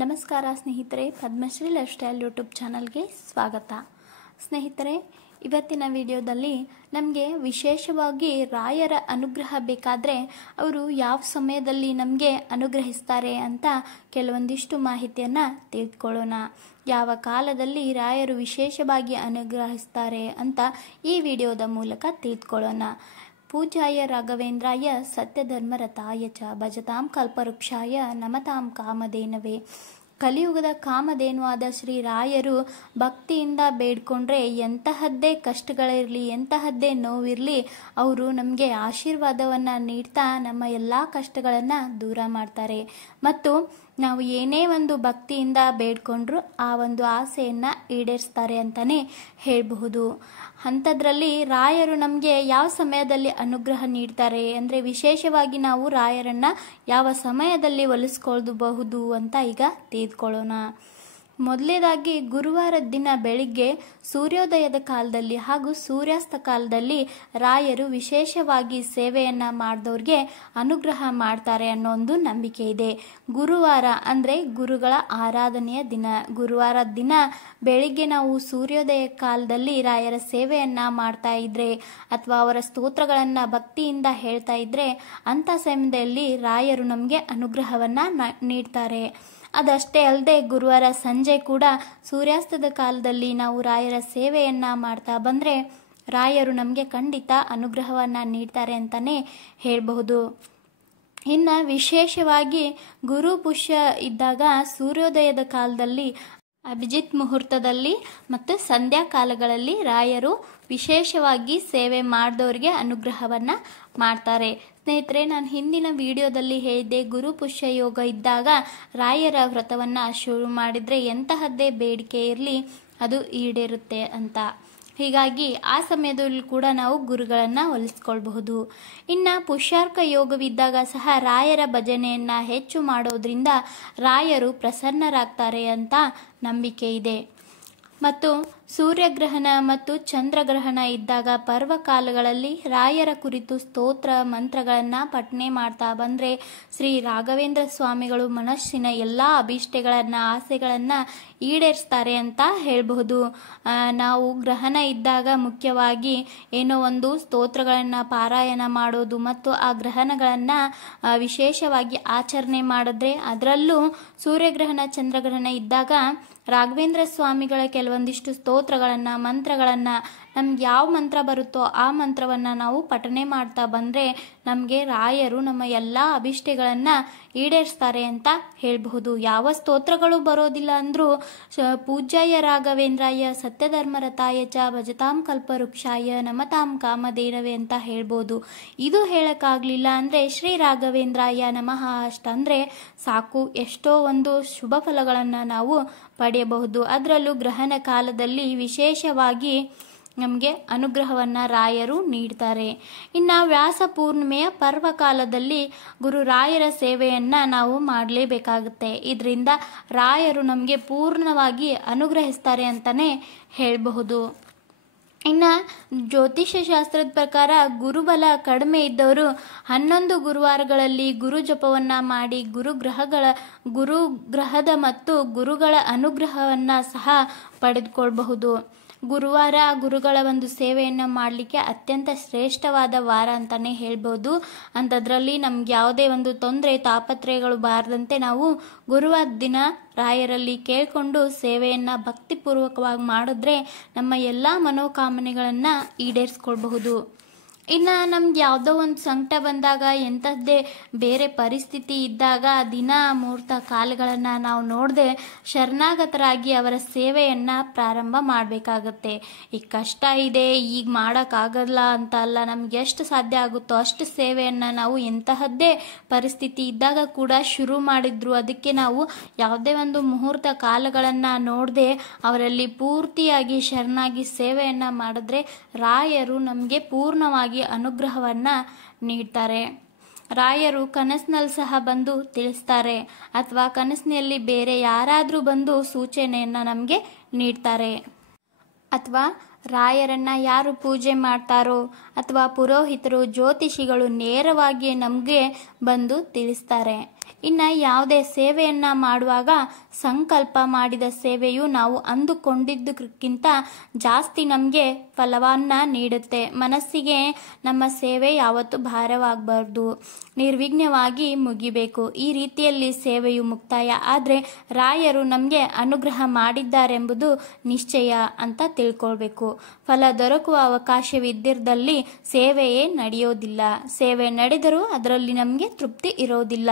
ನಮಸ್ಕಾರ ಸ್ನೇಹಿತರೆ, Padmashri life style YouTube ಚಾನಲ್ಗೆ ಸ್ವಾಗತ. ಸ್ನೇಹಿತರೆ, ಇವತ್ತಿನ ವಿಡಿಯೋದಲ್ಲಿ ನಮಗೆ ವಿಶೇಷವಾಗಿ ರಾಯರ ಅನುಗ್ರಹ ಬೇಕಾದರೆ ಅವರು ಯಾವ ಸಮಯದಲ್ಲಿ ನಮಗೆ ಅನುಗ್ರಹಿಸ್ತಾರೆ ಅಂತ ಕೆಲವೊಂದಿಷ್ಟು ಮಾಹಿತಿಯನ್ನು ತಿಳಿದುಕೊಳ್ಳೋಣ. ಯಾವ ಕಾಲದಲ್ಲಿ ರಾಯರು ವಿಶೇಷವಾಗಿ ಅನುಗ್ರಹಿಸ್ತಾರೆ ಅಂತ ಈ ವಿಡಿಯೋದ ಮೂಲಕ ತಿಳಿದುಕೊಳ್ಳೋಣ. ಪೂಜ್ಯಾಯ ರಾಘವೇಂದ್ರಾಯ ಸತ್ಯಧರ್ಮರತಾಯ ಚ ಭಜತಾಂ ಕಲ್ಪವೃಕ್ಷಾಯ ನಮತಾಂ ಕಾಮಧೇನವೇ. ಕಲಿಯುಗದ ಕಾಮಧೇನುವಾದ ಶ್ರೀ ರಾಯರು ಭಕ್ತಿಯಿಂದ ಬೇಡ್ಕೊಂಡ್ರೆ ಎಂತಹದ್ದೇ ಕಷ್ಟಗಳಿರಲಿ, ಎಂತಹದ್ದೇ ನೋವಿರಲಿ, ಅವರು ನಮಗೆ ಆಶೀರ್ವಾದವನ್ನು ನೀಡ್ತಾ ನಮ್ಮ ಎಲ್ಲ ಕಷ್ಟಗಳನ್ನು ದೂರ ಮಾಡ್ತಾರೆ. ಮತ್ತು ನಾವು ಏನೇ ಒಂದು ಭಕ್ತಿಯಿಂದ ಬೇಡ್ಕೊಂಡ್ರು ಆ ಒಂದು ಆಸೆಯನ್ನು ಈಡೇರಿಸ್ತಾರೆ ಅಂತಲೇ ಹೇಳಬಹುದು. ಅಂಥದ್ರಲ್ಲಿ ರಾಯರು ನಮಗೆ ಯಾವ ಸಮಯದಲ್ಲಿ ಅನುಗ್ರಹ ನೀಡ್ತಾರೆ ಅಂದರೆ, ವಿಶೇಷವಾಗಿ ನಾವು ರಾಯರನ್ನು ಯಾವ ಸಮಯದಲ್ಲಿ ಒಲಿಸ್ಕೊಳ್ಳಬಹುದು ಅಂತ ಈಗ ತಿಳಿದುಕೊಳ್ಳೋಣ. ಮೊದಲನೇದಾಗಿ ಗುರುವಾರದ ದಿನ ಬೆಳಿಗ್ಗೆ ಸೂರ್ಯೋದಯದ ಕಾಲದಲ್ಲಿ ಹಾಗೂ ಸೂರ್ಯಾಸ್ತ ಕಾಲದಲ್ಲಿ ರಾಯರು ವಿಶೇಷವಾಗಿ ಸೇವೆಯನ್ನು ಮಾಡಿದವ್ರಿಗೆ ಅನುಗ್ರಹ ಮಾಡ್ತಾರೆ ಅನ್ನೋ ಒಂದು ನಂಬಿಕೆ ಇದೆ. ಗುರುವಾರ ಅಂದರೆ ಗುರುಗಳ ಆರಾಧನೆಯ ದಿನ. ಗುರುವಾರದ ದಿನ ಬೆಳಿಗ್ಗೆ ನಾವು ಸೂರ್ಯೋದಯ ಕಾಲದಲ್ಲಿ ರಾಯರ ಸೇವೆಯನ್ನು ಮಾಡ್ತಾ ಇದ್ರೆ ಅಥವಾ ಅವರ ಸ್ತೋತ್ರಗಳನ್ನು ಭಕ್ತಿಯಿಂದ ಹೇಳ್ತಾ ಇದ್ರೆ ಅಂಥ ಸಮಯದಲ್ಲಿ ರಾಯರು ನಮಗೆ ಅನುಗ್ರಹವನ್ನು ನೀಡ್ತಾರೆ. ಅದಷ್ಟೇ ಅಲ್ಲದೆ ಗುರುವಾರ ಸಂಜೆ ಕೂಡ ಸೂರ್ಯಾಸ್ತದ ಕಾಲದಲ್ಲಿ ನಾವು ರಾಯರ ಸೇವೆಯನ್ನು ಮಾಡ್ತಾ ಬಂದರೆ ರಾಯರು ನಮಗೆ ಖಂಡಿತ ಅನುಗ್ರಹವನ್ನು ನೀಡ್ತಾರೆ ಅಂತಲೇ ಹೇಳಬಹುದು. ಇನ್ನು ವಿಶೇಷವಾಗಿ ಗುರು ಪುಷ್ಯ ಇದ್ದಾಗ ಸೂರ್ಯೋದಯದ ಕಾಲದಲ್ಲಿ, ಅಭಿಜಿತ್ ಮುಹೂರ್ತದಲ್ಲಿ ಮತ್ತು ಸಂಧ್ಯಾ ಕಾಲಗಳಲ್ಲಿ ರಾಯರು ವಿಶೇಷವಾಗಿ ಸೇವೆ ಮಾಡಿದವರಿಗೆ ಅನುಗ್ರಹವನ್ನು ಮಾಡ್ತಾರೆ. ಸ್ನೇಹಿತರೆ, ನಾನು ಹಿಂದಿನ ವಿಡಿಯೋದಲ್ಲಿ ಹೇಳಿದ್ದೆ, ಗುರು ಪುಷ್ಯ ಯೋಗ ಇದ್ದಾಗ ರಾಯರ ವ್ರತವನ್ನು ಶುರು ಮಾಡಿದರೆ ಎಂತಹದ್ದೇ ಬೇಡಿಕೆ ಇರಲಿ ಅದು ಈಡೇರುತ್ತೆ ಅಂತ. ಹೀಗಾಗಿ ಆ ಸಮಯದಲ್ಲಿ ಕೂಡ ನಾವು ಗುರುಗಳನ್ನು ಒಲಿಸ್ಕೊಳ್ಬಹುದು. ಇನ್ನು ಪುಷ್ಯಾರ್ಕ ಯೋಗವಿದ್ದಾಗ ಸಹ ರಾಯರ ಭಜನೆಯನ್ನು ಹೆಚ್ಚು ಮಾಡೋದ್ರಿಂದ ರಾಯರು ಪ್ರಸನ್ನರಾಗ್ತಾರೆ ಅಂತ ನಂಬಿಕೆ ಇದೆ. ಮತ್ತು ಸೂರ್ಯಗ್ರಹಣ ಮತ್ತು ಚಂದ್ರಗ್ರಹಣ ಇದ್ದಾಗ ಪರ್ವಕಾಲಗಳಲ್ಲಿ ರಾಯರ ಕುರಿತು ಸ್ತೋತ್ರ ಮಂತ್ರಗಳನ್ನು ಪಠನೆ ಮಾಡ್ತಾ ಬಂದರೆ ಶ್ರೀ ರಾಘವೇಂದ್ರ ಸ್ವಾಮಿಗಳು ಮನಸ್ಸಿನ ಎಲ್ಲ ಅಭೀಷ್ಟೆಗಳನ್ನು, ಆಸೆಗಳನ್ನು ಈಡೇರಿಸ್ತಾರೆ ಅಂತ ಹೇಳಬಹುದು. ನಾವು ಗ್ರಹಣ ಇದ್ದಾಗ ಮುಖ್ಯವಾಗಿ ಏನೋ ಒಂದು ಸ್ತೋತ್ರಗಳನ್ನು ಪಾರಾಯಣ ಮಾಡೋದು ಮತ್ತು ಆ ಗ್ರಹಣಗಳನ್ನು ವಿಶೇಷವಾಗಿ ಆಚರಣೆ ಮಾಡಿದ್ರೆ, ಅದರಲ್ಲೂ ಸೂರ್ಯಗ್ರಹಣ ಚಂದ್ರಗ್ರಹಣ ಇದ್ದಾಗ ರಾಘವೇಂದ್ರ ಸ್ವಾಮಿಗಳ ಕೆಲವೊಂದಿಷ್ಟು ಸ್ತೋತ್ರಗಳನ್ನು, ಮಂತ್ರಗಳನ್ನು, ನಮ್ಗೆ ಯಾವ ಮಂತ್ರ ಬರುತ್ತೋ ಆ ಮಂತ್ರವನ್ನು ನಾವು ಪಠನೆ ಮಾಡ್ತಾ ಬಂದರೆ ನಮಗೆ ರಾಯರು ನಮ್ಮ ಎಲ್ಲ ಅಭಿಷ್ಟೆಗಳನ್ನು ಈಡೇರಿಸ್ತಾರೆ ಅಂತ ಹೇಳಬಹುದು. ಯಾವ ಸ್ತೋತ್ರಗಳು ಬರೋದಿಲ್ಲ ಅಂದರೂ ಪೂಜ್ಯಾಯ ರಾಘವೇಂದ್ರಾಯ ಸತ್ಯಧರ್ಮರತಾಯ ಚ ಭಜತಾಂ ಕಲ್ಪವೃಕ್ಷಾಯ ನಮತಾಂ ಕಾಮಧೇನವೇ ಅಂತ ಹೇಳ್ಬೋದು. ಇದು ಹೇಳೋಕ್ಕಾಗಲಿಲ್ಲ ಅಂದರೆ ಶ್ರೀ ರಾಘವೇಂದ್ರಾಯ ನಮಃ ಅಷ್ಟ ಅಂದರೆ ಸಾಕು, ಎಷ್ಟೋ ಒಂದು ಶುಭ ಫಲಗಳನ್ನು ನಾವು ಪಡೆಯಬಹುದು. ಅದರಲ್ಲೂ ಗ್ರಹಣ ಕಾಲದಲ್ಲಿ ವಿಶೇಷವಾಗಿ ನಮಗೆ ಅನುಗ್ರಹವನ್ನು ರಾಯರು ನೀಡ್ತಾರೆ. ಇನ್ನು ವ್ಯಾಸ ಪೂರ್ಣಿಮೆಯ ಪರ್ವಕಾಲದಲ್ಲಿ ಗುರು ರಾಯರ ಸೇವೆಯನ್ನು ನಾವು ಮಾಡಲೇಬೇಕಾಗುತ್ತೆ. ಇದರಿಂದ ರಾಯರು ನಮಗೆ ಪೂರ್ಣವಾಗಿ ಅನುಗ್ರಹಿಸ್ತಾರೆ ಅಂತಲೇ ಹೇಳಬಹುದು. ಇನ್ನು ಜ್ಯೋತಿಷ್ಯ ಶಾಸ್ತ್ರದ ಪ್ರಕಾರ ಗುರುಬಲ ಕಡಿಮೆ ಇದ್ದವರು 11 ಗುರುವಾರಗಳಲ್ಲಿ ಗುರು ಜಪವನ್ನು ಮಾಡಿ ಗುರುಗ್ರಹದ ಮತ್ತು ಗುರುಗಳ ಅನುಗ್ರಹವನ್ನು ಸಹ ಪಡೆದುಕೊಳ್ಳಬಹುದು. ಗುರುವಾರ ಗುರುಗಳ ಒಂದು ಸೇವೆಯನ್ನು ಮಾಡಲಿಕ್ಕೆ ಅತ್ಯಂತ ಶ್ರೇಷ್ಠವಾದ ವಾರ ಅಂತಲೇ ಹೇಳ್ಬೋದು. ಅಂಥದ್ರಲ್ಲಿ ನಮ್ಗೆ ಯಾವುದೇ ಒಂದು ತೊಂದರೆ ತಾಪತ್ರಯಗಳು ಬಾರದಂತೆ ನಾವು ಗುರುವಾರ ದಿನ ರಾಯರಲ್ಲಿ ಕೇಳಿಕೊಂಡು ಸೇವೆಯನ್ನು ಭಕ್ತಿಪೂರ್ವಕವಾಗಿ ಮಾಡಿದ್ರೆ ನಮ್ಮ ಎಲ್ಲ ಮನೋಕಾಮನೆಗಳನ್ನು ಈಡೇರಿಸ್ಕೊಳ್ಬಹುದು. ಇನ್ನು ನಮ್ಗೆ ಯಾವುದೋ ಒಂದು ಸಂಕಟ ಬಂದಾಗ, ಎಂಥದ್ದೇ ಬೇರೆ ಪರಿಸ್ಥಿತಿ ಇದ್ದಾಗ ದಿನ ಮುಹೂರ್ತ ಕಾಲಗಳನ್ನು ನಾವು ನೋಡದೆ ಶರಣಾಗತರಾಗಿ ಅವರ ಸೇವೆಯನ್ನು ಪ್ರಾರಂಭ ಮಾಡಬೇಕಾಗತ್ತೆ. ಈಗ ಕಷ್ಟ ಇದೆ, ಈಗ ಮಾಡೋಕ್ಕಾಗಲ್ಲ ಅಂತ ಅಲ್ಲ, ನಮ್ಗೆ ಎಷ್ಟು ಸಾಧ್ಯ ಆಗುತ್ತೋ ಅಷ್ಟು ಸೇವೆಯನ್ನು ನಾವು ಎಂತಹದ್ದೇ ಪರಿಸ್ಥಿತಿ ಇದ್ದಾಗ ಕೂಡ ಶುರು ಮಾಡಿದ್ರು ಅದಕ್ಕೆ ನಾವು ಯಾವುದೇ ಒಂದು ಮುಹೂರ್ತ ಕಾಲಗಳನ್ನು ನೋಡದೆ ಅವರಲ್ಲಿ ಪೂರ್ತಿಯಾಗಿ ಶರಣಾಗಿ ಸೇವೆಯನ್ನು ಮಾಡಿದ್ರೆ ರಾಯರು ನಮಗೆ ಪೂರ್ಣವಾಗಿ ಅನುಗ್ರಹವನ್ನು ನೀಡ್ತಾರೆ. ರಾಯರು ಕನಸಿನಲ್ಲಿ ಸಹ ಬಂದು ತಿಳಿಸ್ತಾರೆ ಅಥವಾ ಕನಸಿನಲ್ಲಿ ಬೇರೆ ಯಾರಾದರೂ ಬಂದು ಸೂಚನೆಯನ್ನು ನಮಗೆ ನೀಡ್ತಾರೆ. ಅಥವಾ ರಾಯರನ್ನು ಯಾರು ಪೂಜೆ ಮಾಡ್ತಾರೋ ಅಥವಾ ಪುರೋಹಿತರು, ಜ್ಯೋತಿಷಿಗಳು ನೇರವಾಗಿ ನಮಗೆ ಬಂದು ತಿಳಿಸ್ತಾರೆ. ಇನ್ನು ಯಾವುದೇ ಸೇವೆಯನ್ನು ಮಾಡುವಾಗ ಸಂಕಲ್ಪ ಮಾಡಿದ ಸೇವೆಯು ನಾವು ಅಂದುಕೊಂಡಿದ್ದಕ್ಕಿಂತ ಜಾಸ್ತಿ ನಮಗೆ ಫಲವನ್ನು ನೀಡುತ್ತೆ. ಮನಸ್ಸಿಗೆ ನಮ್ಮ ಸೇವೆ ಯಾವತ್ತೂ ಭಾರವಾಗಬಾರ್ದು, ನಿರ್ವಿಘ್ನವಾಗಿ ಮುಗಿಬೇಕು. ಈ ರೀತಿಯಲ್ಲಿ ಸೇವೆಯು ಮುಕ್ತಾಯ ಆದರೆ ರಾಯರು ನಮಗೆ ಅನುಗ್ರಹ ಮಾಡಿದ್ದಾರೆಂಬುದು ನಿಶ್ಚಯ ಅಂತ ತಿಳ್ಕೊಳ್ಬೇಕು. ಫಲ ದೊರಕುವ ಅವಕಾಶವಿದ್ದಿದ್ದಲ್ಲಿ ಸೇವೆಯೇ ನಡೆಯೋದಿಲ್ಲ, ಸೇವೆ ನಡೆದರೂ ಅದರಲ್ಲಿ ನಮಗೆ ತೃಪ್ತಿ ಇರೋದಿಲ್ಲ.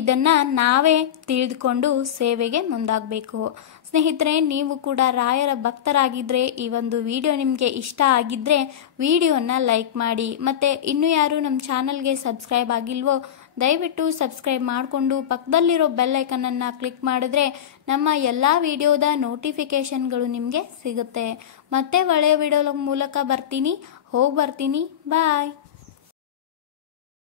ಇದನ್ನು ನಾವೇ ತಿಳಿದುಕೊಂಡು ಸೇವೆಗೆ ಮುಂದಾಗಬೇಕು. ಸ್ನೇಹಿತರೆ, ನೀವು ಕೂಡ ರಾಯರ ಭಕ್ತರಾಗಿದ್ದರೆ ಈ ಒಂದು ವಿಡಿಯೋ ನಿಮಗೆ ಇಷ್ಟ ಆಗಿದ್ದರೆ ವಿಡಿಯೋನ ಲೈಕ್ ಮಾಡಿ. ಮತ್ತು ಇನ್ನೂ ಯಾರು ನಮ್ಮ ಚಾನಲ್ಗೆ ಸಬ್ಸ್ಕ್ರೈಬ್ ಆಗಿಲ್ವೋ ದಯವಿಟ್ಟು ಸಬ್ಸ್ಕ್ರೈಬ್ ಮಾಡಿಕೊಂಡು ಪಕ್ಕದಲ್ಲಿರೋ ಬೆಲ್ ಐಕನನ್ನು ಕ್ಲಿಕ್ ಮಾಡಿದ್ರೆ ನಮ್ಮ ಎಲ್ಲ ವಿಡಿಯೋದ ನೋಟಿಫಿಕೇಷನ್ಗಳು ನಿಮಗೆ ಸಿಗುತ್ತೆ. ಮತ್ತೆ ಒಳ್ಳೆಯ ವಿಡಿಯೋ ಮೂಲಕ ಬರ್ತೀನಿ. ಬಾಯ್.